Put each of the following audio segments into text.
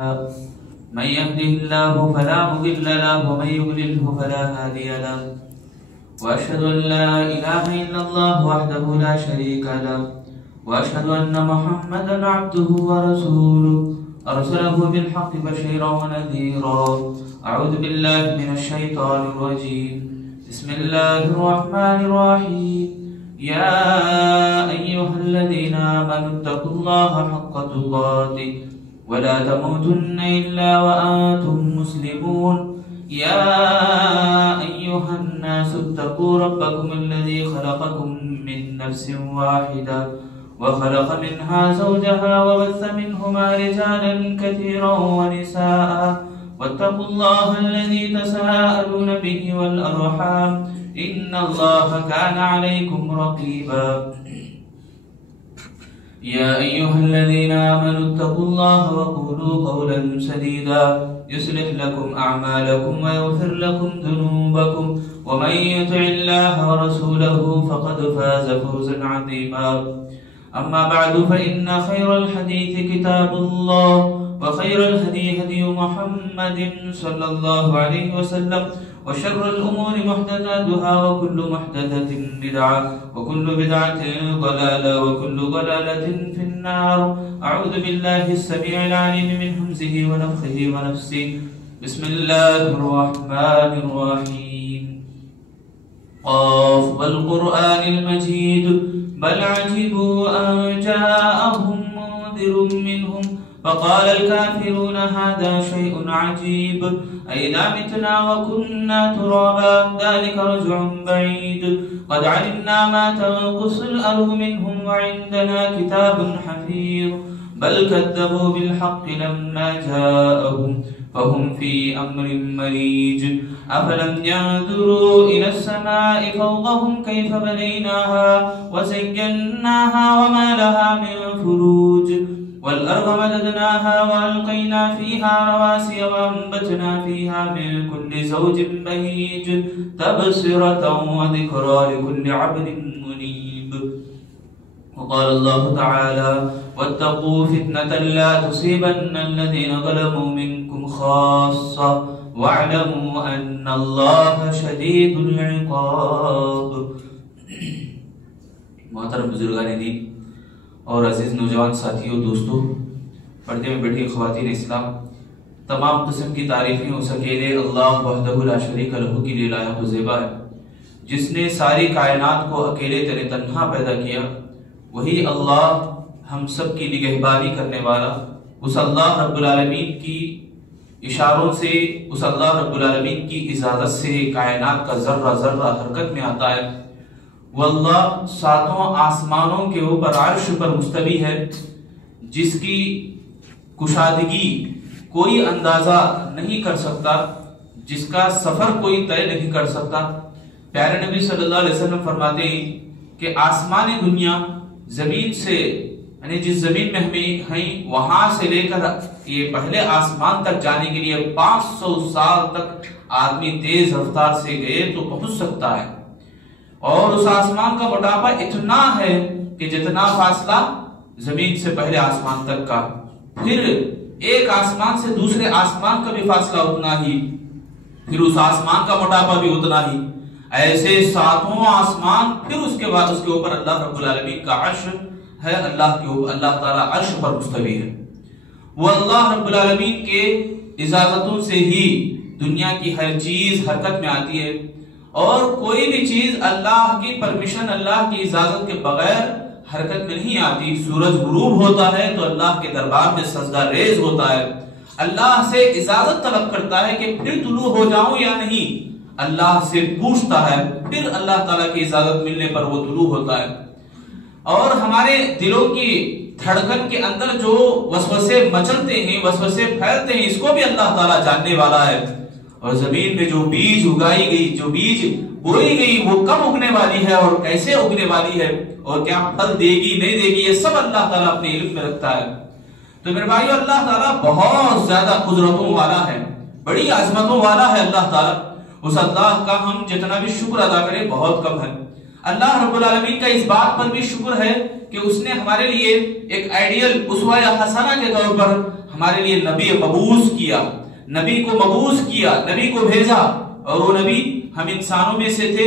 من يهده الله فلا مضل له ومن يضلله فلا هادي له وأشهد أن لا إله إلا الله وحده لا شريك له وأشهد أن محمدا عبده ورسوله أرسله بالحق بشيرا ونذيرا. أعوذ بالله من الشيطان الرجيم. بسم الله الرحمن الرحيم. يا أيها الذين آمنوا اتقوا الله حق تقاته ولا تموتن إلا وأنتم مسلمون. يا أيها الناس اتقوا ربكم الذي خلقكم من نفس واحدة وخلق منها زوجها وبث منهما رجالا كثيرا ونساء واتقوا الله الذي تساءلون به والأرحام إن الله كان عليكم رقيبا. يا أيها الذين آمنوا اتقوا الله وقولوا قولا سديدا يصلح لكم أعمالكم ويغفر لكم ذنوبكم ومن يطع الله ورسوله فقد فاز فوزا عظيما. أما بعد فإن خير الحديث كتاب الله وخير الهدي هدي محمد صلى الله عليه وسلم وشر الأمور محدثاتها وكل محدثة بدعة وكل بدعة ضلالة وكل ضلالة في النار. أعوذ بالله السميع العليم من همزه ونفخه ونفسه. بسم الله الرحمن الرحيم. قاف والقرآن المجيد بل عجبوا أن جاءهم منذر منهم فقال الكافرون هذا شيء عجيب أئذا متنا وكنا ترابا ذلك رجع بعيد قد علمنا ما تنقص الأرض منهم وعندنا كتاب حفيظ بل كذبوا بالحق لما جاءهم فهم في أمر مريج أفلم ينظروا إلى السماء فوقهم كيف بنيناها وزيناها وما لها من فروج والأرض مددناها وألقينا فيها رواسي وأنبتنا فيها من كل زوج بهيج تبصرة وذكرى لكل عبد منيب. وقال الله تعالى واتقوا فتنة لا تصيبن الذين ظلموا منكم خاصة واعلموا أن الله شديد العقاب. محترم بزرگان دین اور عزیز نوجوان ساتھیوں دوستوں، پردے میں بیٹھی خواتین اسلام، تمام قسم کی تعریفیں اس اکیلے اللہ وحدہ لا شریک لہ کے لیے لائق و زیبا ہے جس نے ساری کائنات کو اکیلے تیرے تنہا پیدا کیا. وہی اللہ ہم سب کی نگہبانی کرنے والا، اس اللہ رب العالمین کی اشاروں سے، اس اللہ رب العالمین کی اجازت سے کائنات کا ذرہ ذرہ حرکت میں آتا ہے. واللہ ساتوں آسمانوں کے اوپر عرش پر مستوی ہے جس کی کشادگی کوئی اندازہ نہیں کر سکتا، جس کا سفر کوئی طے نہیں کر سکتا. پیارے نبی صلی اللہ علیہ وسلم فرماتے ہیں کہ آسمان دنیا زمین سے، یعنی جس زمین میں ہمیں ہیں وہاں سے لے کر یہ پہلے آسمان تک جانے کے لیے 500 سال تک آدمی تیز رفتار سے گئے تو پہنچ سکتا ہے. اور اس آسمان کا موٹاپا اتنا ہے کہ جتنا فاصلہ زمین سے پہلے آسمان تک کا، پھر ایک آسمان سے دوسرے آسمان کا بھی فاصلہ اتنا ہی، پھر اس آسمان کا موٹاپا بھی اتنا ہی. ایسے ساتوں آسمان، پھر اس کے بعد اس کے اوپر اللہ رب العالمین کا عرش ہے. اللہ کے اوپر اللہ تعالیٰ عرش پر مستوی ہے. وہ اللہ رب العالمین کے اجازتوں سے ہی دنیا کی ہر چیز حرکت میں آتی ہے، اور کوئی بھی چیز اللہ کی پرمیشن، اللہ کی اجازت کے بغیر حرکت میں نہیں آتی. سورج غروب ہوتا ہے تو اللہ کے دربار میں سجدہ ریز ہوتا ہے، اللہ سے اجازت طلب کرتا ہے کہ پھر طلوع ہو جاؤں یا نہیں، اللہ سے پوچھتا ہے، پھر اللہ تعالیٰ کی اجازت ملنے پر وہ طلوع ہوتا ہے. اور ہمارے دلوں کی دھڑکن کے اندر جو وسوسے مچلتے ہیں، وسوسے پھیلتے ہیں، اس کو بھی اللہ تعالیٰ جاننے والا ہے. اور زمین میں جو بیج اگائی گئی، جو بیج بوئی گئی، وہ کب اگنے والی ہے اور کیسے اگنے والی ہے اور کیا پھل دے گی نہیں دے گی، یہ سب اللہ تعالیٰ اپنے علم میں رکھتا ہے. تو میرے بھائیو، اللہ تعالیٰ بہت زیادہ قدرتوں والا ہے، بڑی عظمتوں والا ہے اللہ تعالیٰ. اس اللہ کا ہم جتنا بھی شکر ادا کریں بہت کم ہے. اللہ رب العالمین کا اس بات پر بھی شکر ہے کہ اس نے ہمارے لیے ایک آئیڈیل اسوہ حسنہ کے طور پر ہمارے لیے نبی مبعوث کیا، نبی کو مبعوث کیا، نبی کو بھیجا، اور وہ نبی ہم انسانوں میں سے تھے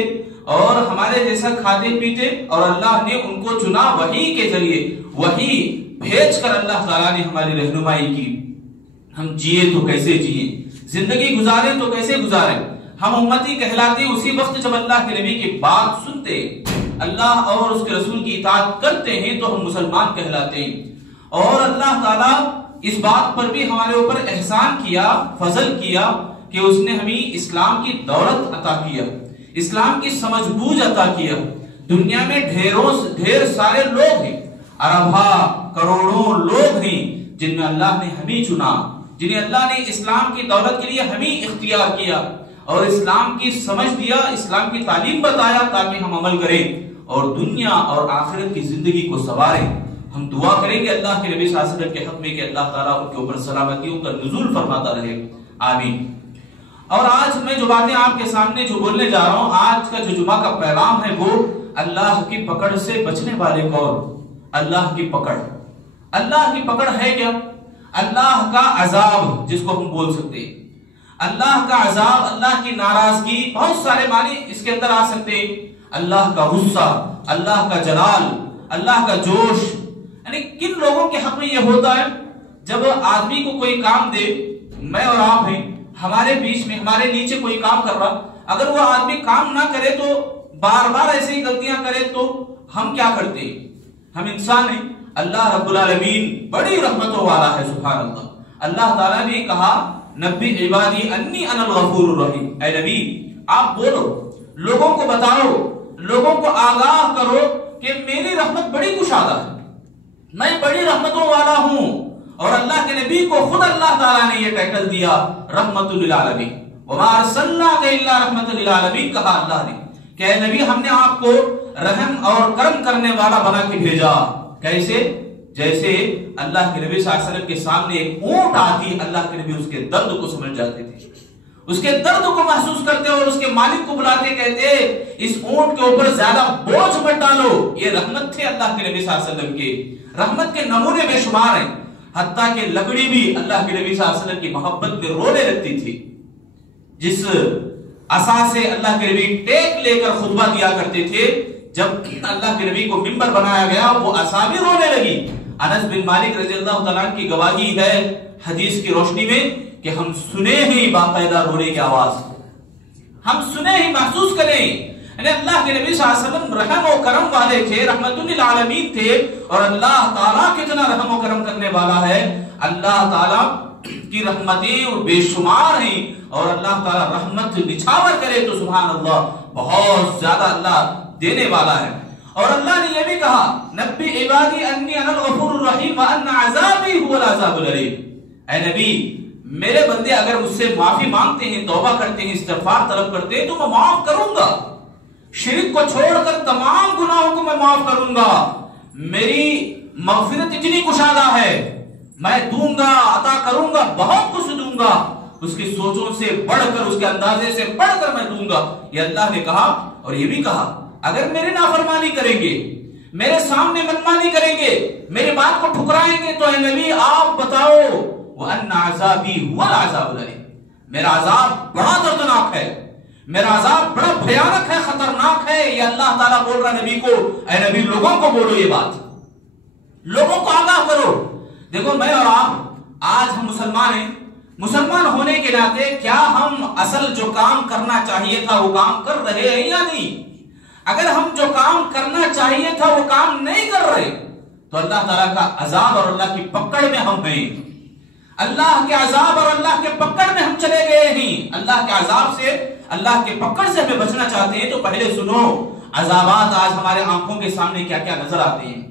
اور ہمارے جیسا کھاتے پیتے، اور اللہ نے ان کو چنا وحی کے ذریعے، وحی بھیج کر اللہ تعالیٰ نے ہماری رہنمائی کی۔ ہم جیے تو کیسے جیے، زندگی گزارے تو کیسے گزارے۔ ہم امتی کہلاتے ہیں اسی وقت جب اللہ کے نبی کی بات سنتے، اللہ اور اس کے رسول کی اطاعت کرتے ہیں تو ہم مسلمان کہلاتے ہیں۔ اور اللہ تعالیٰ اس بات پر بھی ہمارے اوپر احسان کیا، فضل کیا کہ اس نے ہمیں اسلام کی دولت عطا کیا، اسلام کی سمجھ بوجھ عطا کیا۔ دنیا میں ڈھیر سارے لوگ ہیں، ارباں کروڑوں لوگ ہیں جن میں اللہ نے ہمیں چنا، جنہیں اللہ نے اسلام کی دولت کے لیے ہمیں اختیار کیا اور اسلام کی سمجھ دیا، اسلام کی تعلیم بتایا تاکہ ہم عمل کریں اور دنیا اور آخرت کی زندگی کو سنواریں۔ ہم دعا کریں گے اللہ کے نبی صلی اللہ علیہ وسلم کے حق میں کہ اللہ تعالیٰ ان کے اوپر سلامتیوں کا نزول فرماتا رہے، آمین۔ اور آج میں جو باتیں آپ کے سامنے جو بولنے جا رہا ہوں، آج کا جو جمعہ کا پیغام ہے وہ اللہ کی پکڑ سے بچنے والے کون؟ اللہ کی پکڑ۔ اللہ کی پکڑ ہے کیا؟ اللہ کا عذاب جس کو ہم بول سکتے ہیں، اللہ کا عذاب، اللہ کی ناراضگی، بہت سارے معنی اس کے اندر آ سکتے ہیں۔ اللہ کا غصہ، اللہ کا جلال، اللہ کا جوش۔ یعنی کن لوگوں کے حق میں یہ ہوتا ہے جب آدمی کو کوئی کام دے، میں اور آپ ہیں، ہمارے بیچ میں ہمارے نیچے کوئی کام کر رہا، اگر وہ آدمی کام نہ کرے تو بار بار ایسے ہی غلطیاں کرے تو ہم کیا کرتے ہیں؟ ہم انسان ہیں۔ اللہ رب العالمین بڑی رحمتوں والا ہے، سبحان اللہ۔ اللہ تعالیٰ نے کہا نبی عبادی انی انا الغفور الرحیم، اے نبی آپ بولو، لوگوں کو بتاؤ، لوگوں کو آگاہ کرو کہ میری رحمت بڑی کشادہ ہے، میں بڑی رحمتوں والا ہوں۔ اور اللہ کے نبی کو خود اللہ تعالیٰ نے یہ ٹائٹل دیا رحمت للعالمین، وما ارسلناک الا رحمت للعالمین، کہا اللہ نے کہ اے نبی ہم نے آپ کو رحم اور کرم کرنے والا بنا کے بھیجا۔ کیسے؟ جیسے اللہ کے نبی صلی اللہ علیہ وسلم کے سامنے ایک اونٹ آتی، اللہ کے نبی اس کے درد کو سمجھ جاتے تھے، اس کے درد کو محسوس کرتے اور اس کے مالک کو بلاتے، کہتے اس اونٹ کے اوپر زیادہ بوجھ مت ڈالو۔ یہ رحمت تھے اللہ کے نبی صلی اللہ علیہ وسلم کے، رحمت کے نمونے بے شمار ہیں۔ حتیٰ کہ لکڑی بھی اللہ کے نبی صلی اللہ علیہ وسلم کی محبت میں رونے لگتی تھی۔ جس عصا سے اللہ کے نبی ٹیک لے کر خطبہ دیا کرتے تھے، جب اللہ کے نبی کو منبر بنایا گیا وہ عصا بھی رونے لگی۔ انس بن مالک رضی اللہ تعالیٰ عنہ کی گواہی ہے حدیث کی روشنی میں کہ ہم سنے ہی باقاعدہ رونے کی آواز، ہم سنے ہی محسوس کریں۔ یعنی اللہ کے نبی صلی اللہ علیہ وسلم رحم و کرم والے تھے، رحمت للعالمین تھے، اور اللہ تعالیٰ کتنا رحم و کرم کرنے والا ہے۔ اللہ تعالیٰ کی رحمتیں بے شمار ہیں، اور اللہ تعالیٰ رحمت نچھاور کرے تو سبحان اللہ بہت زیادہ اللہ دینے والا ہے۔ اور اللہ نے یہ بھی کہا نبی عبادی انی انا الغفور الرحیم وان عذابی هو العذاب الالیم، اے نبی میرے بندے اگر مجھ سے معافی مانگتے ہیں، توبہ کرتے ہیں، استغفار طلب کرتے ہیں تو میں معاف کروں گا، شرک کو چھوڑ کر تمام گناہوں کو میں معاف کروں گا، میری مغفرت اتنی کشادہ ہے، میں دوں گا، عطا کروں گا، بہت کچھ دوں گا، اس کی سوچوں سے بڑھ کر، اس کے اندازے سے بڑھ کر میں دوں گا، یہ اللہ نے کہا۔ اور یہ بھی کہا اگر میری نافرمانی کریں گے، میرے سامنے منمانی کریں گے، میری بات کو ٹھکرائیں گے تو اے نبی آپ بتاؤ وَأَنَّ عَذَابِي هُوَ الْعَذَابُ الْأَلِيمُ، میرا عذاب بڑا دردناک ہے، میرا عذاب بڑا بھیانک ہے، خطرناک ہے۔ یہ اللہ تعالیٰ بول رہا نبی کو، اے نبی لوگوں کو بولو یہ بات، لوگوں کو آگاہ کرو۔ دیکھو میں اور آپ آج ہم مسلمان ہیں، مسلمان ہونے کے ناطے کیا ہم اصل جو کام کرنا چاہیے تھا وہ کام کر رہے ہیں یا نہیں؟ اگر ہم جو کام کرنا چاہیے تھا وہ کام نہیں کر رہے تو اللہ تعالیٰ کا عذاب اور اللہ کی پکڑ میں ہم ہیں، اللہ کے عذاب اور اللہ کے پکڑ میں ہم چلے گئے ہیں۔ اللہ کے عذاب سے، اللہ کے پکڑ سے ہمیں بچنا چاہتے ہیں تو پہلے سنو عذابات آج ہمارے آنکھوں کے سامنے کیا کیا نظر آتے ہیں،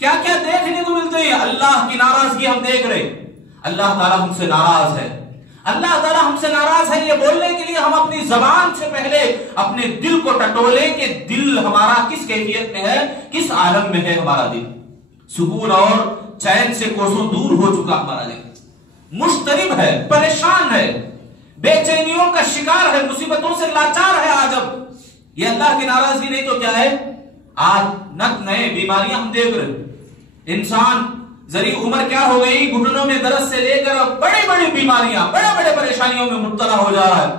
کیا کیا دیکھنے کو ملتے ہیں۔ اللہ کی ناراضگی ہم دیکھ رہے، اللہ تعالیٰ ہم سے ناراض ہے، اللہ تعالیٰ ہم سے ناراض ہے۔ یہ بولنے کے لیے ہم اپنی زبان سے پہلے اپنے دل کو ٹٹولیں کہ دل ہمارا کس کیفیت میں ہے، کس عالم میں ہے ہمارا دل۔ سکون اور چین سے کوسوں دور ہو چکا ہمارا دل، مضطرب ہے، پریشان ہے، بے چینیوں کا شکار ہے، مصیبتوں سے لاچار ہے۔ آج اب یہ اللہ کی ناراضگی نہیں تو کیا ہے؟ آج نئے بیماریاں ہم دیکھ رہے، انسان ذریع عمر کیا ہو گئی، گھٹنوں میں درد سے لے کر بڑی بڑی بیماریاں، بڑے بڑے پریشانیوں میں مبتلا ہو جا رہا ہے،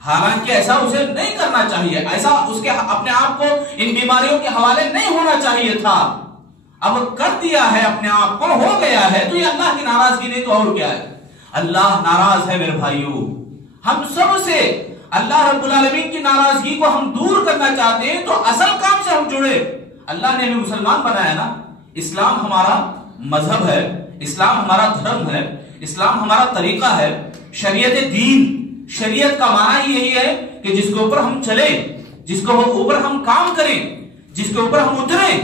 حالانکہ ایسا اسے نہیں کرنا چاہیے، ایسا اس کے اپنے آپ کو ان بیماریوں کے حوالے نہیں ہونا چاہیے تھا، اب کر دیا ہے، اپنے آپ کو ہو گیا ہے، تو یہ اللہ کی ناراضگی نہیں تو اور کیا ہے؟ اللہ ناراض ہے میرے بھائیوں، ہم سب سے اللہ رب العالمین کی ناراضگی کو ہم دور کرنا چاہتے ہیں تو اصل کام سے ہم جڑے۔ اللہ نے ہمیں مسلمان بنایا نا، اسلام ہمارا مذہب ہے، اسلام ہمارا دھرم ہے، اسلام ہمارا طریقہ ہے، شریعت دین، شریعت کا معنی یہی ہے کہ جس کے اوپر ہم چلیں، جس کے اوپر ہم کام کریں، جس کے اوپر ہم اتریں،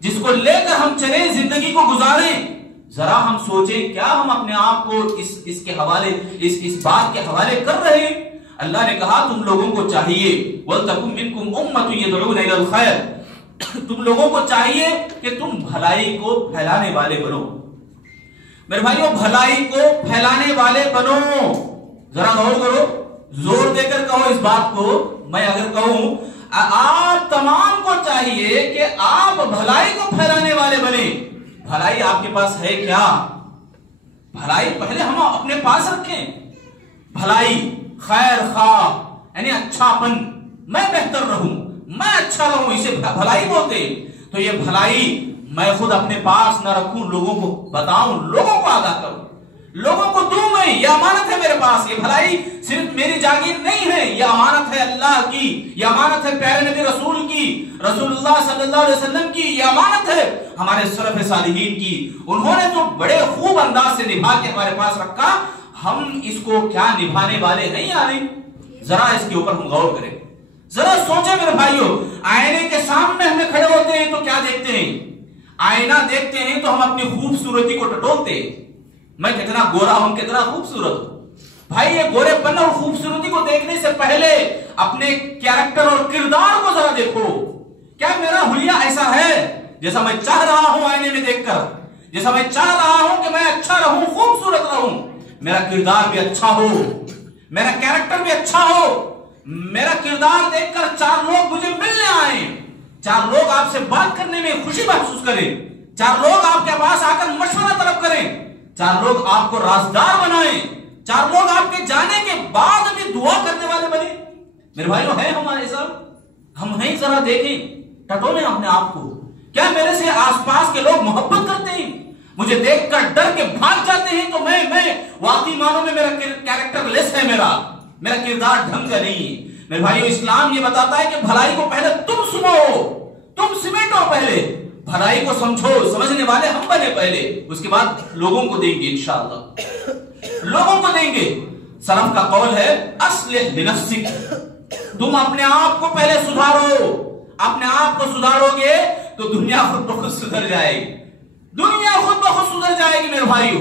جس کو لے کر ہم چلیں، زندگی کو گزاریں۔ ذرا ہم سوچیں کیا ہم اپنے آپ کو اس کے حوالے اس بات کے حوالے کر رہے ہیں؟ اللہ نے کہا تم لوگوں کو چاہیے وَلْتَكُن مِّنكُمْ أُمَّةٌ يَدْعُونَ إِلَى الْخَيْرِ، تم لوگوں کو چاہیے کہ تم بھلائی کو پھیلانے والے بنو۔ میرے بھائیوں بھلائی کو پھیلانے والے بنو، ذرا غور کرو، زور دے کر کہو اس بات کو، میں اگر کہوں آپ تمام کو چاہیے کہ آپ بھلائی کو پھیلانے والے بنے۔ بھلائی آپ کے پاس ہے کیا؟ بھلائی پہلے ہم اپنے پاس رکھیں، بھلائی، خیر خواہ، یعنی اچھا پن، میں بہتر رہوں، میں اچھا رہوں، اسے بھلائی بولتے۔ تو یہ بھلائی میں خود اپنے پاس نہ رکھوں، لوگوں کو بتاؤں، لوگوں کو آگاہ کروں، لوگوں کو دوں میں، یہ امانت ہے میرے پاس۔ یہ بھلائی صرف میری جاگیر نہیں ہے، یہ امانت ہے اللہ کی، یہ امانت ہے پیارے نبی رسول کی، رسول اللہ صلی اللہ علیہ وسلم کی، یہ امانت ہے ہمارے سلف صالحین کی۔ انہوں نے تو بڑے خوب انداز سے نبھا کے ہمارے پاس رکھا، ہم اس کو کیا نبھانے والے نہیں آ رہے؟ ذرا اس کے اوپر ہم غور کریں، ذرا سوچیں میرے بھائیوں۔ آئینے کے سامنے ہم کھڑے ہوتے ہیں تو کیا دیکھتے ہیں؟ آئینہ دیکھتے ہیں تو ہم اپنی خوبصورتی کو ٹٹولتے ہیں، میں کتنا گورا ہوں، کتنا خوبصورت ہوں۔ بھائی یہ گورے پن اور خوبصورتی کو دیکھنے سے پہلے اپنے کیریکٹر اور کردار کو ذرا دیکھو، کیا میرا حلیہ ایسا ہے جیسا میں چاہ رہا ہوں آئینے میں دیکھ کر، جیسا میں چاہ رہا ہوں کہ میں اچھا رہوں، خوبصورت رہوں، میرا کردار بھی اچھا ہو، میرا کیریکٹر بھی اچھا ہو، میرا کردار دیکھ کر چار لوگ مجھے ملنے آئیں، چار لوگ آپ سے بات کرنے میں خوشی محسوس کریں، چار لوگ آپ کے پاس آ کر مشورہ طلب کریں، چار لوگ آپ کو رازدار بنائیں، چار لوگ آپ کے جانے کے بعد بھی دعا کرنے والے بنے۔ میرے بھائیوں ہے ہمارے ساتھ؟ ہم نہیں، ذرا دیکھیں، ٹٹولیں اپنے آپ کو، کیا میرے سے آس پاس کے لوگ محبت کرتے ہیں؟ مجھے دیکھ کر ڈر کے بھاگ جاتے ہیں تو میں واقعی معنوں میں میرا کیریکٹر لیس ہے، میرا کردار ڈھنگ کا نہیں ہے۔ میرے بھائیو اسلام یہ بتاتا ہے کہ بھلائی کو پہلے تم سنو، تم سمیٹو، پہلے بھلائی کو سمجھو، سمجھنے والے ہم بنے پہلے، اس کے بعد لوگوں کو دیں گے انشاءاللہ، لوگوں کو دیں گے۔ سلف کا قول ہے اصلح لنفسک، تم اپنے آپ کو پہلے سدھارو، اپنے آپ کو سدھارو گے تو دنیا خود بخود سدھر جائے گی، دنیا خود بخود سدھر جائے گی۔ میرے بھائیو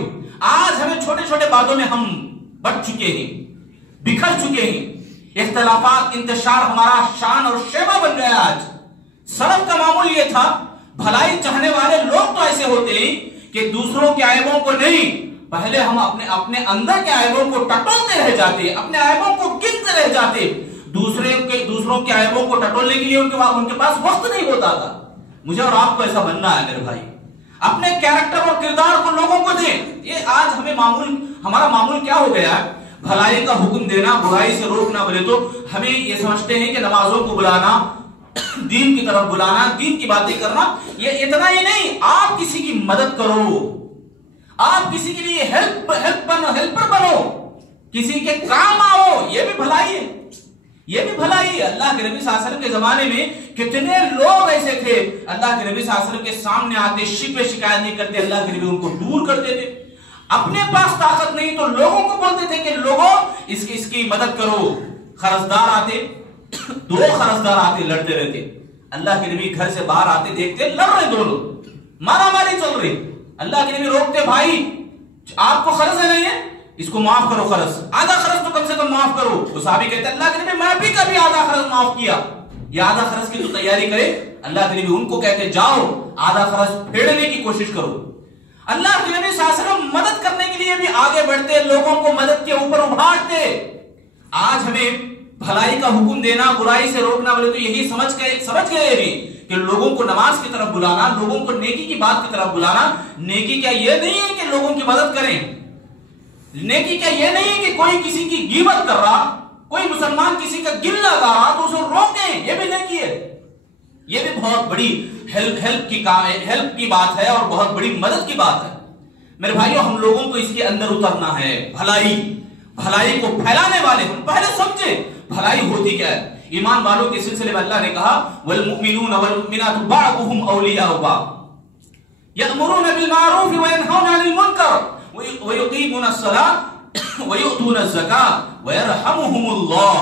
آج ہمیں چھوٹے چھوٹے باتوں میں ہم بٹ چکے ہیں، بکھر چکے ہیں، اختلافات، انتشار ہمارا شان اور شیبہ بن گیا۔ آج سلف کا معمول یہ تھا، بھلائی چاہنے والے لوگ تو ایسے ہوتے ہیں کہ دوسروں کے عیبوں کو نہیں، پہلے ہم اپنے اندر کے عیبوں کو ٹٹولتے رہ جاتے، اپنے عیبوں کو گنتے رہ جاتے، دوسروں کے عیبوں کو ٹٹولنے کے لیے ان کے پاس وقت نہیں ہوتا تھا۔ مجھے اور آپ کو ایسا بننا ہے میرے بھائی، اپنے کیریکٹر اور کردار کو لوگوں کو دیں۔ یہ آج ہمارا معمول کیا ہو گیا ہے؟ بھلائی کا حکم دینا، برائی سے روکنا، بولے تو ہمیں یہ سمجھتے ہیں کہ نمازوں کو بلانا، دین کی طرف بلانا، دین کی باتیں کرنا، یہ اتنا ہی نہیں، آپ کسی کی مدد کرو، آپ کسی کے لیے ہیلپر بنو، کسی کے کام آؤ، یہ بھی بھلائی ہے، یہ بھی بھلائی ہے۔ اللہ کے نبی صلی اللہ علیہ وسلم کے زمانے میں کتنے لوگ ایسے تھے، اللہ کے نبی صلی اللہ علیہ وسلم کے سامنے آتے، شکوے شکایت نہیں کرتے، اللہ کے نبی ان کو دور کرتے تھے۔ اپنے پاس طاقت نہیں تو لوگوں کو بولتے تھے کہ لوگوں اس کی مدد کرو۔ خرچدار آتے، دو خرچدار آتے، لڑتے رہتے، اللہ کے نبی گھر سے باہر آتے، دیکھتے لڑ رہے دونوں، مارا ماری چل رہی، اللہ کے نبی روکتے، بھائی آپ کو قرض نہیں ہے، اس کو معاف کرو، قرض آدھا قرض تو کم سے کم معاف کرو۔ وہ صحابی کہتے ہیں اللہ کے نبی میں بھی کبھی آدھا قرض معاف کیا، یہ آدھا قرض کی تو تیاری کرے۔ اللہ کے نبی ان کو کہتے جاؤ آدھا قرض پھیڑنے کی کوشش کرو۔ اللہ کے نبی صلی اللہ علیہ وسلم مدد کرنے کے لیے بھی آگے بڑھتے، لوگوں کو مدد کے اوپر ابھارتے۔ آج ہمیں بھلائی کا حکم دینا، برائی سے روکنا، بولے تو یہی سمجھ گئے بھی کہ لوگوں کو نماز کی طرف بلانا، لوگوں کو نیکی کی بات کی طرف بلانا۔ نیکی کیا یہ نہیں ہے کہ لوگوں کی مدد کریں، نیکی کیا یہ نہیں ہے کہ کوئی کسی کی غیبت کر رہا، کوئی مسلمان کسی کا گل لگا رہا تو اسے روکیں، یہ بھی نیکی ہے۔ یہ بھی بہت بڑی ہیلپ کی بات ہے اور بہت بڑی مدد کی بات ہے۔ میرے بھائیوں، ہم لوگوں کو اس کے اندر اترنا ہے۔ بھلائی کو پھیلانے والے ہم پہلے سمجھے بھلائی ہوتی کیا ہے۔ ایمان والوں کے سلسلے میں اللہ نے کہا والمؤمنون والمؤمنات بعضهم اولیاء بعض یأمرون بالمعروف وینہون عن المنکر ویقیمون الصلاۃ ویؤتون الزکاۃ ویرحمهم اللہ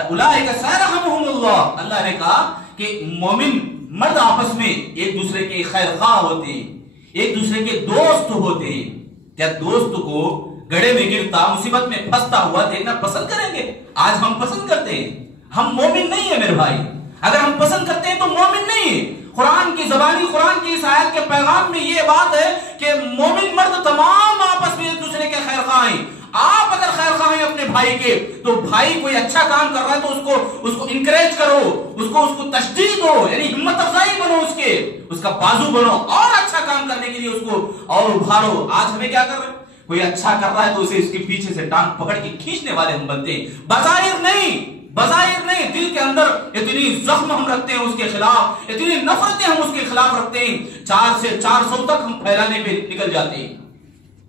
اولئک سیرحمهم اللہ۔ اللہ نے کہا کہ مومن مرد آپس میں ایک دوسرے کے خیر خواہ ہوتے ہیں، ایک دوسرے کے دوست ہوتے ہیں۔ کیا دوست کو گڑھے میں گرتا، مصیبت میں پھنستا ہوا دیکھنا پسند کریں گے؟ آج ہم پسند کرتے ہیں، ہم مومن نہیں ہیں میرے بھائی۔ اگر ہم پسند کرتے ہیں تو مومن نہیں ہیں۔ قرآن کی زبانی، قرآن کی اس آیت کے پیغام میں یہ بات ہے کہ مومن مرد تمام آپس میں ایک دوسرے کے خیر خواہ ہیں۔ آپ اگر خیر خواہ ہیں اپنے بھائی کے تو بھائی کوئی اچھا کام کر رہا ہے تو اس کو انکریج کرو، اس کو تشدید دو، یعنی ہمت افزائی بنو، اس کا بازو بنو اور اچھا کام کرنے کے لیے اس کو اور ابھارو۔ آج ہمیں کیا کر رہے ہیں؟ کوئی اچھا کر رہا ہے تو اسے اس کے پیچھے سے ٹانگ پکڑ کے کھینچنے والے ہم بنتے ہیں۔ بظاہر نہیں، دل کے اندر اتنی زخم ہم رکھتے ہیں اس کے خلاف، اتنی نفرتیں ہم اس کے خلاف رکھتے ہیں، 4 سے 400 تک ہم پھیلانے پہ نکل جاتے ہیں۔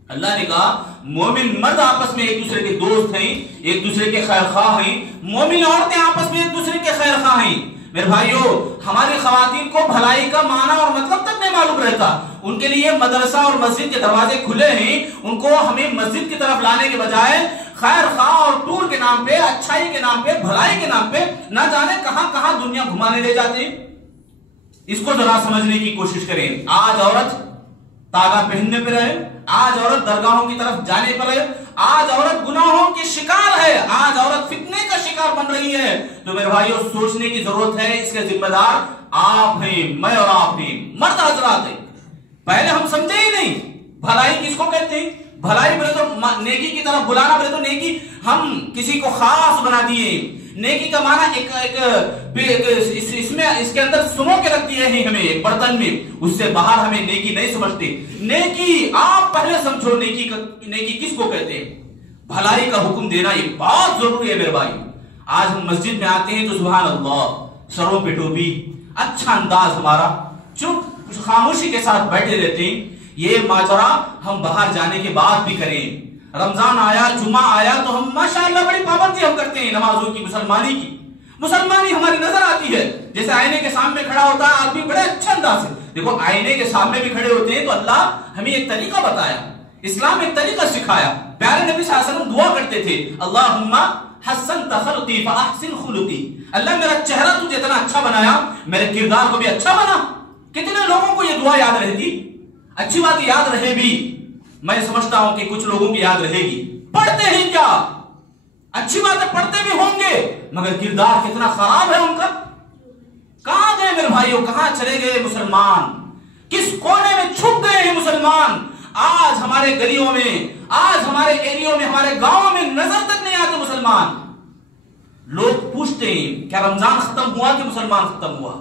اللہ نے کہا مومن مرد آپس میں ایک دوسرے کے دوست ہیں، ایک دوسرے کے خیر خواہ ہیں، مومن عورتیں آپس میں ایک دوسرے کے خیر خواہ ہیں۔ میرے بھائیوں، ہماری خواتین کو بھلائی کا معنی اور مطلب تک نہیں معلوم رہتا۔ ان کے لیے مدرسہ اور مسجد کے دروازے کھلے ہیں، ان کو ہمیں مسجد کی طرف لانے کے بجائے خیر خواہ اور ٹور کے نام پہ، اچھائی کے نام پہ، بھلائی کے نام پہ نہ جانے کہاں کہاں دنیا گھمانے لے جاتے ہیں۔ اس کو ذرا سمجھنے کی کوشش کریں۔ آج عورت تاگا پہننے پہ رہے، آج عورت درگاہوں کی طرف جانے پر ہے، آج عورت گناہوں کی شکار ہے، آج عورت فتنے کا شکار بن رہی ہے۔ تو میرے بھائیوں، سوچنے کی ضرورت ہے، اس کے ذمہ دار آپ ہیں، میں اور آپ ہیں، مرد حضرات ہیں۔ پہلے ہم سمجھے ہی نہیں بھلائی کس کو کہتے ہیں۔ بھلائی بولے تو نیکی کی طرف بلانا، بولے تو نیکی ہم کسی کو خاص بنا دیے۔ نیکی کا معنی اس کے اندر سمو کے رکھ دیے ہیں ہمیں ایک برتن میں، اس سے باہر ہمیں نیکی نہیں سمجھتے۔ نیکی آپ پہلے سمجھو، نیکی کس کو کہتے ہیں۔ بھلائی کا حکم دینا یہ بہت ضروری ہے میرے بھائی۔ آج ہم مسجد میں آتے ہیں تو سبحان اللہ، سروں پہ ٹوپی، اچھا انداز ہمارا، چپ خاموشی کے ساتھ بیٹھے رہتے ہیں۔ یہ ماجرا ہم باہر جانے کے بعد بھی کریں۔ رمضان آیا، جمعہ آیا تو ہم ماشاءاللہ بڑی پابندی ہم کرتے ہیں نمازوں کی، مسلمانی ہماری نظر آتی ہے۔ جیسے آئینے کے سامنے کھڑا ہوتا ہے آدمی بڑے اچھا انداز سے، دیکھو آئینے کے سامنے بھی کھڑے ہوتے ہیں تو اللہ ہمیں ایک طریقہ بتایا، اسلام ایک طریقہ سکھایا۔ پیارے نبی صلی اللہ علیہ وسلم دعا کرتے تھے، اللہم حسنت خلقی فاحسن خلقی، اللہ میرا چہرہ تجھے اتنا اچھا بنایا، میرے کردار کو بھی اچھا بنا۔ کتنے لوگوں کو یہ دعا یاد رہتی؟ اچھی بات یاد رہے بھی، میں سمجھتا ہوں کہ کچھ لوگوں کی یاد رہے گی۔ پڑھتے ہیں کیا؟ اچھی بات ہے، پڑھتے بھی ہوں گے، مگر کردار کتنا خراب ہے ان کا۔ کہاں گئے میرے بھائیوں، کہاں چلے گئے مسلمان؟ کس کونے میں چھپ گئے ہیں مسلمان؟ آج ہمارے گلیوں میں، آج ہمارے ایریوں میں، ہمارے گاؤں میں نظر تک نہیں آتے مسلمان۔ لوگ پوچھتے ہیں کیا رمضان ختم ہوا کہ مسلمان ختم ہوا؟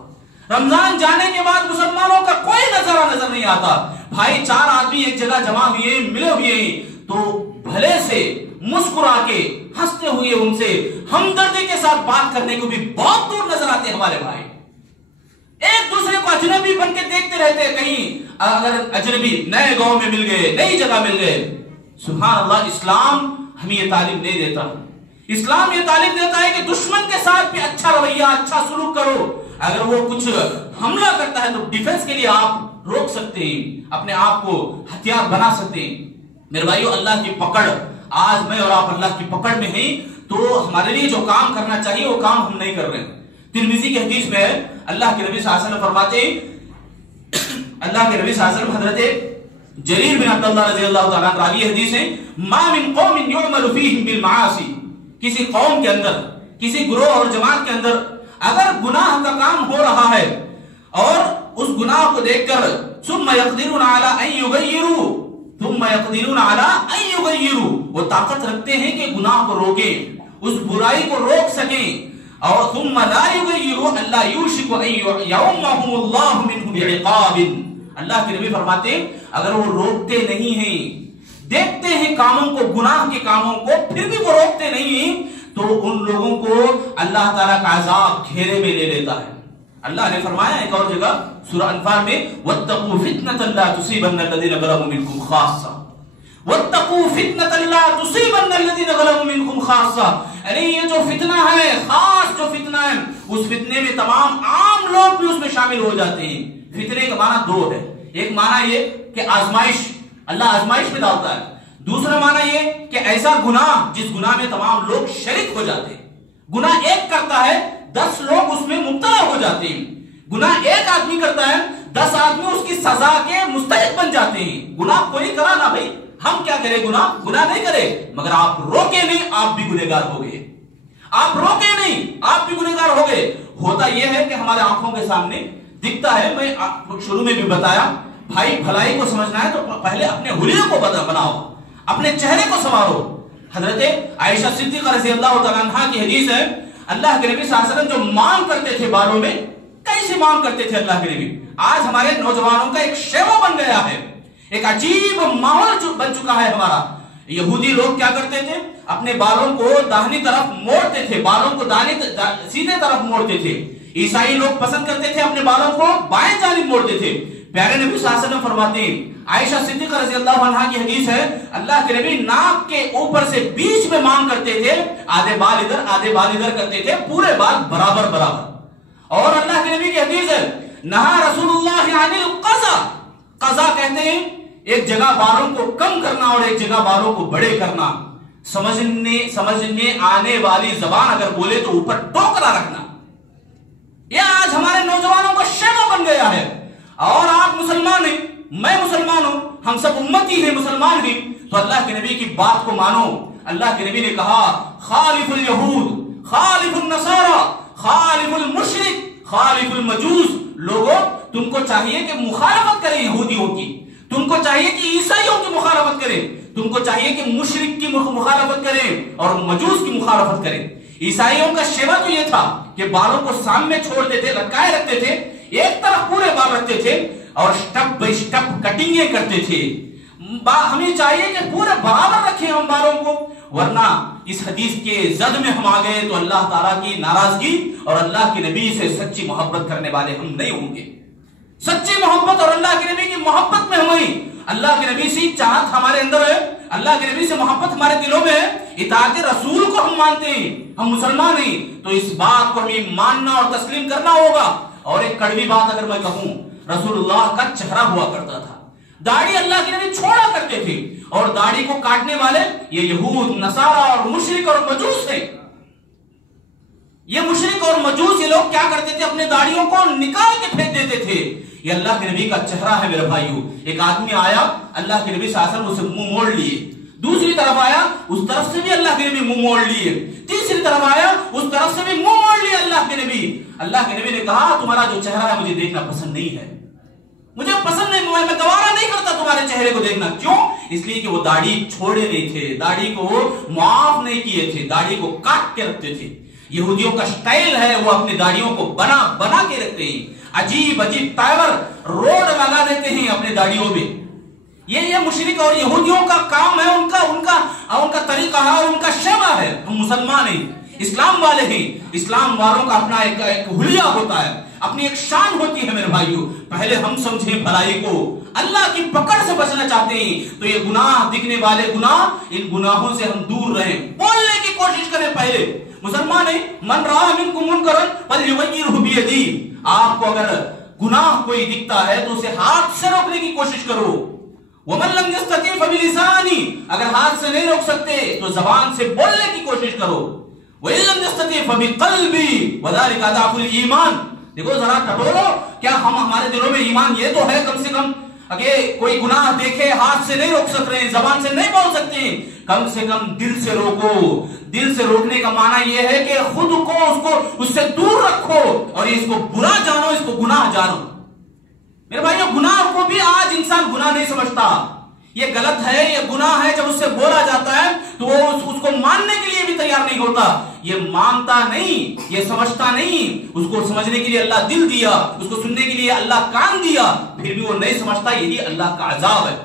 رمضان جانے کے بعد مسلمانوں کا کوئی نظارہ نظر نہیں آتا۔ بھائی 4 آدمی ایک جگہ جمع ہوئے، ملے ہوئے ہیں تو بھلے سے مسکرا کے، ہنستے ہوئے ان سے ہمدردی کے ساتھ بات کرنے کو بھی بہت دور نظر آتے ہیں ہمارے بھائی۔ ایک دوسرے کو اجنبی بن کے دیکھتے رہتے ہیں۔ کہیں اگر اجنبی نئے گاؤں میں مل گئے، نئی جگہ مل گئے، سبحان اللہ، اسلام ہمیں یہ تعلیم نہیں دیتا۔ اسلام یہ تعلیم دیتا ہے کہ دشمن کے ساتھ بھی اچھا رویہ، اچھا سلوک کرو۔ اگر وہ کچھ حملہ کرتا ہے تو ڈیفنس کے لیے آپ روک سکتے ہیں، اپنے آپ کو ہتھیار بنا سکتے ہیں۔ میرے بھائیو، اللہ کی پکڑ، آج میں اور آپ اللہ کی پکڑ میں ہیں تو ہمارے لیے جو کام کرنا چاہیے وہ کام ہم نہیں کر رہے ہیں۔ ترمذی کی حدیث میں اللہ کے نبی صلی اللہ علیہ وسلم فرماتے ہیں، اللہ کے نبی صلی اللہ علیہ وسلم حضرت جریر بن عبداللہ رضی اللہ تعالیٰ عنہ راوی حدیث ہے، ما من قوم یعمل فیہم بالمعاصی، کسی قوم کے اندر، کسی گروہ اور جماعت کے اندر اگر گناہ کا کام ہو رہا ہے اور اس گناہ کو دیکھ کر ثم یقدرون علی ان یغیروا، ثم يقدرون على ان يغيروا، وہ طاقت رکھتے ہیں کہ گناہ کو روکیں، اس برائی کو روک سکیں. اور ثم لا يغيروا الا يوشك ان يعمهم الله منه بعقاب. اللہ کے نبی فرماتے ہیں اگر وہ روکتے نہیں ہیں، دیکھتے ہیں کاموں کو، گناہ کے کاموں کو، پھر بھی وہ روکتے نہیں، تو ان لوگوں کو اللہ تعالیٰ کا عذاب گھیرے میں لے لیتا ہے. اللہ نے فرمایا ایک اور جگہ سورہ انفال میں وَاتَّقُوا فِتْنَةً لَا تُصِيبَنَّ الَّذِينَ ظَلَمُوا مِنْكُمْ خَاصَّةً. وَاتَّقُوا فِتْنَةً لَا تُصِيبَنَّ الَّذِينَ ظَلَمُوا مِنْكُمْ خَاصَّةً. ارے یہ جو فتنہ ہے، خاص جو فتنہ ہے، اس فتنے میں تمام عام لوگ بھی اس میں شامل ہو جاتے ہیں. فتنے کا معنی دو ہے. ایک معنی یہ کہ آزمائش، اللہ آزمائش میں ڈالتا ہے. دوسرا معنی یہ کہ ایسا گناہ جس گناہ میں تمام لوگ شریک ہو جاتے ہیں. گناہ ایک کرتا ہے، 10 لوگ اس میں مبتلا ہو جاتے ہیں. گناہ ایک آدمی کرتا ہے، 10 آدمی اس کی سزا کے مستحق بن جاتے ہیں. گناہ کوئی کرا نہ بھائی، ہم کیا کرے، گناہ نہیں کرے، مگر آپ روکے نہیں، آپ بھی گنہگار ہو گئے. آپ روکے نہیں، آپ بھی گنہگار ہو گئے. ہوتا یہ ہے کہ ہمارے آنکھوں کے سامنے دکھتا ہے. میں شروع میں بھی بتایا، بھائی بھلائی کو سمجھنا ہے تو پہلے اپنے حلیے کو بناؤ، اپنے چہرے کو سنوارو. حضرت عائشہ صدیقہ رضی اللہ تعالیٰ عنہا کی حدیث ہے، اللہ کے نبی صلی اللہ علیہ وسلم جو مانگ کرتے تھے بالوں میں، کیسے مانگ کرتے تھے اللہ کے نبی. آج ہمارے نوجوانوں کا ایک شیوا بن گیا ہے، ایک عجیب ماحول بن چکا ہے ہمارا. یہودی لوگ کیا کرتے تھے، اپنے بالوں کو داہنی طرف موڑتے تھے، بالوں کو سیدھے طرف موڑتے تھے. عیسائی لوگ پسند کرتے تھے اپنے بالوں کو بائیں جانب موڑتے تھے. پیارے نبی صلی اللہ علیہ وسلم فرماتے ہیں، عائشہ صدیقہ رضی اللہ عنہا کی حدیث ہے، اللہ کے نبی ناک کے اوپر سے بیچ میں مانگ کرتے تھے، آدھے بال ادھر آدھے بال ادھر کرتے تھے، پورے بال برابر برابر. اور اللہ کے نبی کی حدیث ہے، نہا رسول اللہ عن القضا. قضا کہتے ہیں ایک جگہ بالوں کو کم کرنا اور ایک جگہ بالوں کو بڑے کرنا. سمجھنے آنے والی زبان اگر بولے تو اوپر ٹوکرا رکھنا. یہ آج ہمارے نوجوانوں کا شیوا بن گیا ہے. اور آپ مسلمان ہیں، میں مسلمان ہوں، ہم سب امتی ہیں، مسلمان ہیں، تو اللہ کے نبی کی بات کو مانو. اللہ کے نبی نے کہا خالف الیہود، خالف النصارى، خالف المشرک، خالف المجوس. لوگوں تم کو چاہیے کہ مخالفت کریں یہودیوں کی، تم کو چاہیے کہ عیسائیوں کی مخالفت کریں، تم کو چاہیے کہ مشرک کی مخالفت کریں اور مجوس کی مخالفت کریں. عیسائیوں کا شیوا تو یہ تھا کہ بالوں کو سامنے چھوڑتے تھے، لٹکائے رکھتے تھے، ایک طرف پورے بال رکھتے تھے اور سٹپ بائی سٹپ کٹنگیں کرتے تھے. ہمیں چاہیے کہ پورے برابر رکھیں ہم بالوں کو، ورنہ اس حدیث کے زد میں ہم آ گئے تو اللہ تعالیٰ کی ناراضگی اور اللہ کے نبی سے سچی محبت کرنے والے ہم نہیں ہوں گے. سچی محبت اور اللہ کے نبی کی محبت میں ہمیں اللہ کے نبی سے چاہت ہمارے اندر ہے، اللہ کے نبی سے محبت ہمارے دلوں میں ہے، اطاعت رسول کو ہم مانتے ہیں، ہم مسلمان ہیں، تو اس بات کو ہمیں ماننا اور تسلیم کرنا ہوگا. اور ایک کڑوی بات اگر میں کہوں، رسول اللہ کا چہرہ ہوا کرتا تھا، داڑھی اللہ کے نبی چھوڑا کرتے تھے، اور داڑھی کو کاٹنے والے یہ یہود، نصارہ اور مشرک اور مجوس تھے. یہ مشرک اور مجوس یہ لوگ کیا کرتے تھے، اپنے داڑھیوں کو نکال کے پھینک دیتے تھے. یہ اللہ کے نبی کا چہرہ ہے میرے بھائیو. ایک آدمی آیا، اللہ کے نبی صلی اللہ علیہ وسلم اسے منہ موڑ لیے. دوسری طرف آیا، اس طرف سے بھی اللہ کے نبی منہ موڑ لیے. تیسری طرف آیا، اس طرف سے بھی منہ موڑ لیے اللہ کے نبی. اللہ کے نبی نے کہا تمہارا جو چہرہ ہے مجھے دیکھنا پسند نہیں ہے، مجھے پسند نہیں، میں گوارا نہیں کرتا تمہارے چہرے کو دیکھنا. کیوں؟ اس لیے کہ وہ داڑھی چھوڑے نہیں تھے، داڑھی کو وہ معاف نہیں کیے تھے، داڑھی کو کاٹ کے رکھتے تھے. یہودیوں کا سٹائل ہے، وہ اپنی داڑھیوں کو بنا کے رکھتے ہیں، عجیب عجیب ٹائر روڈ لگا دیتے ہیں اپنے داڑھیوں میں. یہ مشرک اور یہودیوں کا کام ہے، ان کا طریقہ ہے، ان کا شیوا ہے. ہم مسلمان ہیں، اسلام والے ہیں، اسلام والوں کا اپنا ایک حلیہ ہوتا ہے، اپنی ایک شان ہوتی ہے میرے بھائیو. پہلے ہم سمجھیں بھلائی کو، اللہ کی پکڑ سے بچنا چاہتے ہیں تو یہ گناہ، دکھنے والے گناہ، ان گناہوں سے ہم دور رہیں، بولنے کی کوشش کریں. پہلے مسلمان ہیں، من رأى منکم منکرا فلیغیرہ بیدہ. آپ کو اگر گناہ کوئی دکھتا ہے تو اسے ہاتھ سے روکنے کی کوشش کرو. ومن لم يستطع فبلسانہ، اگر ہاتھ سے نہیں روک سکتے تو زبان سے بولنے کی کوشش کرو. وَإِن لَمْ يَسْتَطِعْ فَبِقَلْبِهِ وَذَلِكَ أَضْعَفُ الْإِيمَانِ. دیکھو ذرا ٹٹولو، کیا ہمارے دلوں میں ایمان یہ تو ہے کم سے کم اگر کوئی گناہ دیکھے ہاتھ سے نہیں روک سک رہے ہیں، زبان سے نہیں بول سکتے ہیں، کم سے کم دل سے روکو. دل سے روکنے کا معنی یہ ہے کہ خود کو اس سے دور رکھو اور اس کو برا جانو، اس کو گناہ جانو. میرے بھائیو، گناہ کو بھی آج انسان گناہ نہیں سمجھتا. یہ غلط ہے، یہ گناہ ہے، جب اس سے بولا جاتا ہے تو وہ اس کو ماننے کے لیے بھی تیار نہیں ہوتا. یہ مانتا نہیں، یہ سمجھتا نہیں. اس کو سمجھنے کے لیے اللہ دل دیا، اس کو سننے کے لیے اللہ کان دیا، پھر بھی وہ نہیں سمجھتا. یہی اللہ کا عذاب ہے،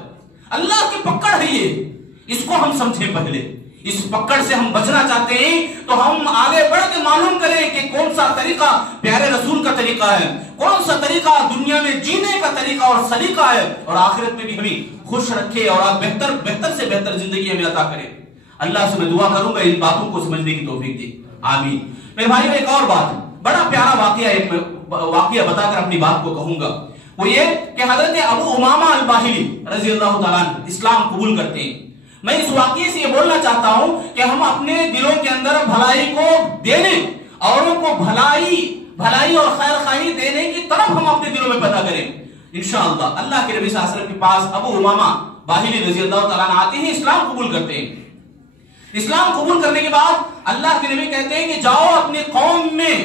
اللہ کی پکڑ ہے یہ. اس کو ہم سمجھیں پہلے. اس پکڑ سے ہم بچنا چاہتے ہیں تو ہم آگے بڑھ کے معلوم کریں کہ کون سا طریقہ پیارے رسول کا طریقہ ہے، کون سا طریقہ دنیا میں جینے کا طریقہ اور سلیقہ ہے، اور آخرت میں بھی ہمیں خوش رکھے اور بہتر سے بہتر زندگی ہمیں عطا کرے. اللہ سے میں دعا کروں گا ان باتوں کو سمجھنے کی توفیق دے. آمین. میرے بھائیو، ایک اور بات، بڑا پیارا واقعہ بتا کر اپنی بات کو کہوں گا. وہ یہ کہ حضرت ابو امامہ الباہلی رضی اللہ تعالیٰ عنہ اسلام قبول کرتے ہیں. میں اس واقعے سے یہ بولنا چاہتا ہوں کہ ہم اپنے دلوں کے اندر بھلائی کو دینے، اوروں کو بھلائی اور خیر خواہی دینے کی طرف ہم اپنے دلوں میں پیدا کریں. انشاءاللہ اللہ کے نبی صلی اللہ علیہ وسلم کے پاس ابو امامہ باہلی رضی اللہ تعالیٰ عنہ آتے ہیں، اسلام قبول کرتے ہیں. اسلام قبول کرنے کے بعد اللہ کے نبی کہتے ہیں کہ جاؤ اپنے قوم میں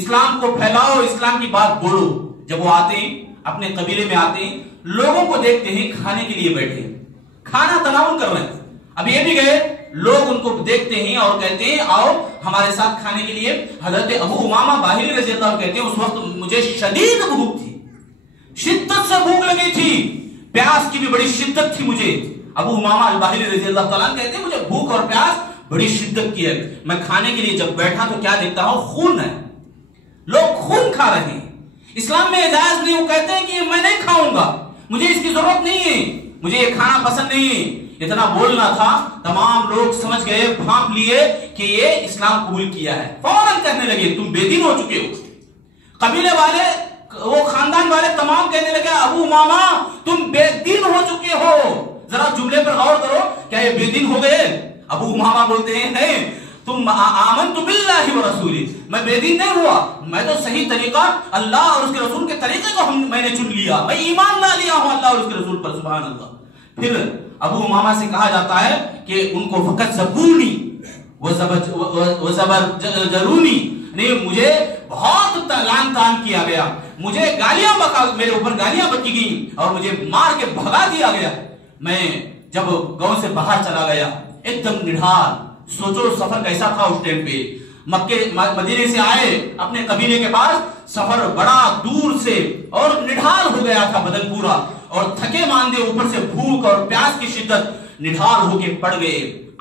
اسلام کو پھیلاؤ، اسلام کی بات بولو. جب وہ آتے ہیں، اپنے قبیلے میں آتے ہیں، لوگوں کو دیکھتے ہیں کھانے کے لیے بیٹھے ہیں، کھانا تناول کر رہے ہیں. اب یہ بھی گئے لوگ ان کو دیکھتے ہیں اور کہتے ہیں آؤ ہمارے ساتھ کھانے کے لیے. حضرت ابو امامہ باہلی رضی اللہ عنہ کہتے ہیں اس وقت مجھے شدید بھوک تھی، شدت سے بھوک لگی تھی، پیاس کی بھی بڑی شدت تھی مجھے. ابو امامہ الباہلی رضی اللہ تعالیٰ عنہ کہتے ہیں مجھے بھوک اور پیاس بڑی شدت کی ہے. میں کھانے کے لیے جب بیٹھا تو کیا دیکھتا ہوں، خون ہے، لوگ خون کھا رہے ہیں. اسلام میں اجازت نہیں. وہ کہتے ہیں کہ میں نہیں کھاؤں گا، مجھے اس کی ضرورت نہیں ہے، مجھے یہ کھانا پسند نہیں ہے. اتنا بولنا تھا، تمام لوگ سمجھ گئے، بھانپ لیے کہ یہ اسلام قبول کیا ہے. فوراً کہنے لگے تم بے دین ہو چکے ہو. قبیلے والے، وہ خاندان والے تمام کہنے لگے ابو امامہ تم بے دین ہو چکے ہو. ذرا جملے پر غور کرو، کیا یہ بے دین ہو گئے؟ ابو امامہ بولتے ہیں نہیں، تم آمنت باللہ و رسولہ، میں بے دین نہیں ہوا، میں تو صحیح طریقہ اللہ اور اس کے رسول کے طریقے کو میں نے چن لیا، میں ایمان لا لیا ہوں اللہ اور اس کے رسول پر. سبحان اللہ. پھر ابو امامہ سے کہا جاتا ہے کہ ان کو فقط زبونی و زبرجرونی، نہیں مجھے بہت لعن طعن کیا گیا، مجھے میرے اوپر گالیاں بکی گئیں اور مجھے مار کے بھگا دیا گیا. میں جب گاؤں سے باہر چلا گیا ایک دم نڈھال، سوچو سفر کیسا تھا اس ٹائم پہ. مدینے سے آئے اپنے قبیلے کے پاس، سفر بڑا دور سے اور نڈھال ہو گیا تھا بدن پورا، اور تھکے ماندے، اوپر سے بھوک اور پیاس کی شدت، نڈھال ہو کے پڑ گئے،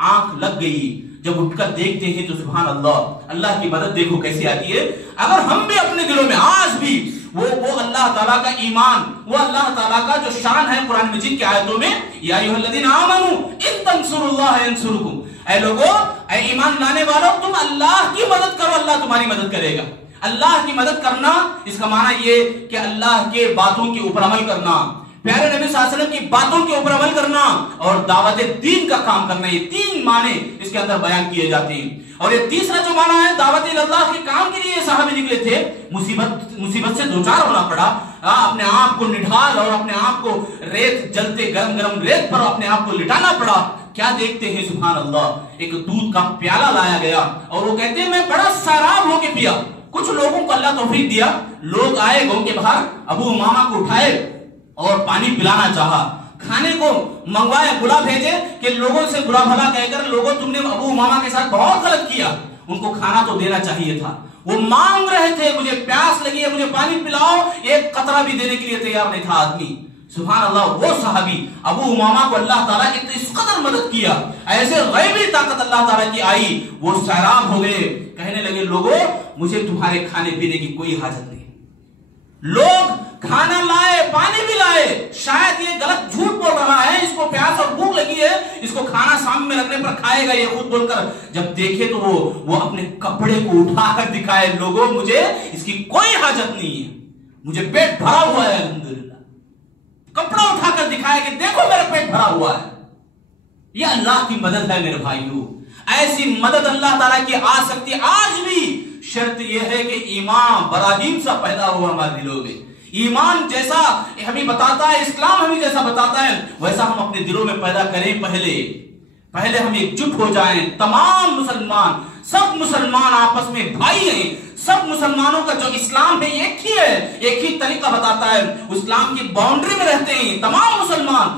آنکھ لگ گئی. جب اٹھ کر دیکھتے ہیں تو سبحان اللہ، اللہ کی مدد دیکھو کیسی آتی ہے. اگر ہم بھی اپنے دلوں میں آج بھی وہ اللہ تعالیٰ کا ایمان، وہ اللہ تعالیٰ کا جو شان ہے قرآن مجید کی آیتوں میں، یا ایھا الذین آمنوا ان تنصروا اللہ ینصرکم، اے لوگو، اے ایمان لانے والوں، تم اللہ کی مدد کرو، اللہ تمہاری مدد کرے گا. اللہ کی مدد کرنا، اس کا معنی یہ کہ اللہ کے باتوں کے اوپر عمل کرنا، پیارے نبی صلی اللہ علیہ وسلم کی باتوں کے اوپر عمل کرنا اور دعوت دین کا کام کرنا. یہ تین معنی اس کے اندر بیان کیے جاتے ہیں. اور یہ تیسرا جو معنی ہے، دعوت اللہ کے کام کے لیے صحابی نکلے تھے، مصیبت سے دوچار ہونا پڑا، اپنے آپ کو نڈھال اور اپنے آپ کو ریت، جلتے گرم ریت پر اپنے آپ کو لٹانا پڑا. کیا دیکھتے ہیں سبحان اللہ، ایک دودھ کا پیالہ لایا گیا اور وہ کہتے ہیں میں بڑا سیراب ہو کے پیا. کچھ لوگوں کو اللہ توفیق دیا، لوگ آئے گاؤں کے باہر، ابو امامہ کو اٹھائے اور پانی پلانا چاہا، کھانے کو منگوائے، بلا بھیجے کہ لوگوں سے برا بھلا کہہ کر لوگوں تم نے ابو امامہ کے ساتھ بہت غلط کیا. ان کو کھانا تو دینا چاہیے تھا، وہ مانگ رہے تھے مجھے پیاس لگی ہے، مجھے پانی پلاؤ، ایک قطرہ بھی دینے کے لیے تیار نہیں تھا آدمی. سبحان اللہ. وہ صحابی ابو امامہ کو اللہ تعالیٰ نے اس قدر مدد کیا، ایسے غیبی طاقت اللہ تعالیٰ کی آئی، وہ سیراب ہو گئے، کہنے لگے لوگوں مجھے تمہارے کھانے پینے کی کوئی حاجت نہیں. لوگ کھانا لائے، پانی بھی لائے، شاید یہ غلط جھوٹ بول رہا ہے، اس کو پیاس اور بھوک لگی ہے، اس کو کھانا سامنے رکھنے پر کھائے گا یہ خود بول کر. جب دیکھے تو وہ اپنے کپڑے کو اٹھا کر دکھائے، لوگوں مجھے اس کی کوئی حاجت نہیں ہے، مجھے پیٹ بھرا ہوا ہے الحمدللہ. کپڑا اٹھا کر دکھائے کہ دیکھو میرا پیٹ بھرا ہوا ہے. یہ اللہ کی مدد ہے میرے بھائیوں. ایسی مدد اللہ تعالیٰ کی آ سکتی ہے آج بھی. شرط یہ ہے کہ ایمان براہیم سا پیدا ہوا ہمارے دلوں میں. ایمان جیسا ہمیں بتاتا ہے، اسلام ہمیں جیسا بتاتا ہے، ویسا ہم اپنے دلوں میں پیدا کریں. پہلے ہم ایک جٹ ہو جائیں، تمام مسلمان، سب مسلمان آپس میں بھائی ہیں. سب مسلمانوں کا جو اسلام ہے ایک ہی ہے، ایک ہی طریقہ بتاتا ہے. اسلام کی باؤنڈری میں رہتے ہیں تمام مسلمان،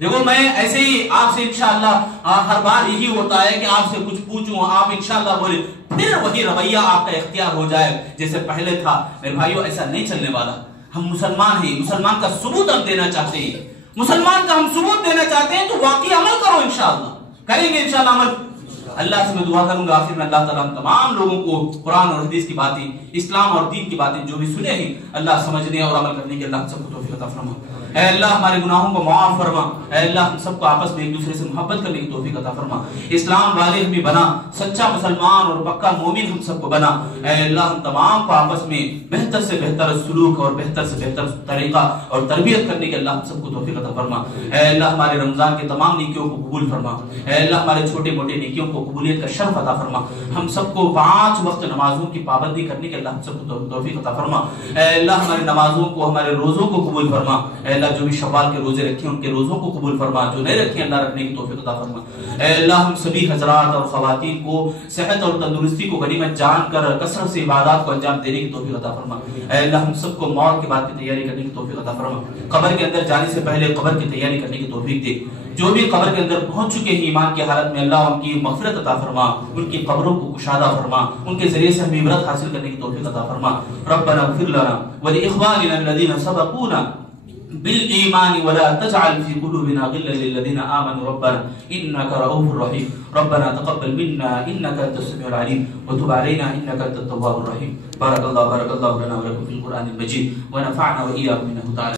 دیکھو میں ایسے ہی آپ سے انشاءاللہ ہر بار یہی ہوتا ہے کہ آپ سے کچھ پوچھوں، آپ انشاءاللہ بولے، پھر وہی رویہ آپ کا اختیار ہو جائے جیسے پہلے تھا۔ میرے بھائیو ایسا نہیں چلنے والا، ہم مسلمان ہیں، مسلمان کا ثبوت ہم دینا چاہتے ہیں، مسلمان کا ہم ثبوت دینا چاہتے ہیں تو واقعی عمل کرو، انشاءاللہ کریں گے انشاءاللہ عمل۔ اللہ سے میں دعا کروں گا آخر میں اللہ تعالیٰ تمام لوگوں کو قرآن اور حدیث کی باتیں، اسلام اور دین کی باتیں جو بھی سنے ہیں اللہ سمجھنے اور عمل کرنے کے اللہ سب کو توفیق عطا فرما۔ اے اللہ ہمارے گناہوں کو معاف فرما، اے اللہ ہم سب کو آپس میں ایک دوسرے سے محبت کرنے کی توفیق عطا فرما، اسلام والے ہمیں بنا، سچا مسلمان اور پکا مومن ہم سب کو بنا۔ اے اللہ ہم تمام کو آپس میں بہتر سے بہتر سلوک اور بہتر سے بہتر طریقہ اور تربیت کرنے کے اللہ ہم سب کو توفیق عطا فرما۔ اے اللہ ہمارے رمضان کے تمام نیکیوں کو قبول فرما، اے اللہ ہمارے چھوٹے موٹے نیکیوں کو قبولیت کا شرف عطا فرما، ہم سب کو 5 وقت نمازوں کی پابندی کرنے کے اللہ ہم سب کو توفیق عطا فرما۔ اے اللہ ہمارے نمازوں کو، ہمارے روزوں کو قبول فرما، اے اللہ جو بھی شوال کے روزے رکھے ان کے روزوں کو قبول فرما، جو نہیں رکھے اللہ رکھنے کی توفیق عطا فرما۔ اے اللہ ہم سبھی حضرات اور خواتین کو صحت اور تندرستی کو غنیمت جان کر کثرت سے عبادات کو انجام دینے کی توفیق عطا فرما۔ اے اللہ ہم سب کو موت کے بعد کی تیاری کرنے کی توفیق عطا فرما، قبر کے اندر جانے سے پہلے قبر کی تیاری کرنے کی توفیق دے۔ جو بھی قبر کے اندر پہنچ چکے ہیں ایمان کی حالت میں اللہ ان کی مغفرت عطا فرما، ان کی قبروں کو کشادہ فرما، ان کے ذریعے سے ہمیں عبرت حاصل کرنے کی توفیق عطا فرما۔ ربنا اغفر لنا ولإخواننا الذين سبقونا بالإيمان ولا تجعل في قلوبنا غلا للذين آمنوا ربنا إنك رؤوف رحيم ربنا تقبل منا إنك أنت السميع العليم وتب علينا إنك أنت التواب الرحيم۔ بارك الله لنا ولكم في القرآن المجيد ونفعنا وإياكم منه تعالى